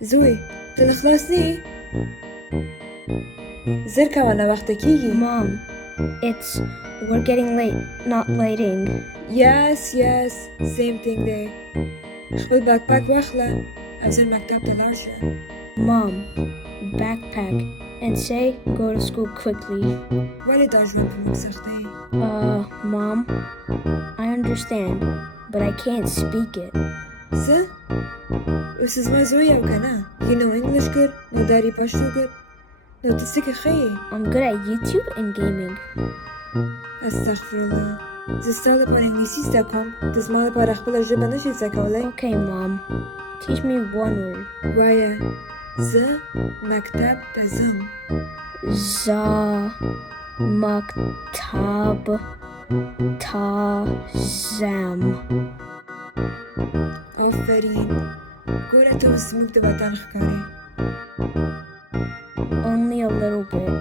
زوی ته لا خلاص نه یې؟ زر کوه ناوخته کېږي. Mom, we're getting late, not lighting. Yes, same thing دی. خپل بیکپاک واخله او زر مکتب ته لاړ شه. Mom, backpack and say go to school quickly. ولې دا ژوند په موږ سخت دی؟ Mom, I understand, but I can't speak it. څه؟ اوس زما زوی یو که نه؟ You know English good? نو داری پښتو good? نو ته څه کې ښه یې؟ I'm good at YouTube and gaming. استغفرالله. زه ستا لپاره انګلیسي زده کوم. ته زما لپاره خپله ژبه نه شې زده کولی؟ Okay, Mom. Teach me one word. وایه زه مکتب ته ځم. زه مکتب ته ځم. آفرین. ګوره ته اوس زموږ د وطن ښکارې. Only a little bit.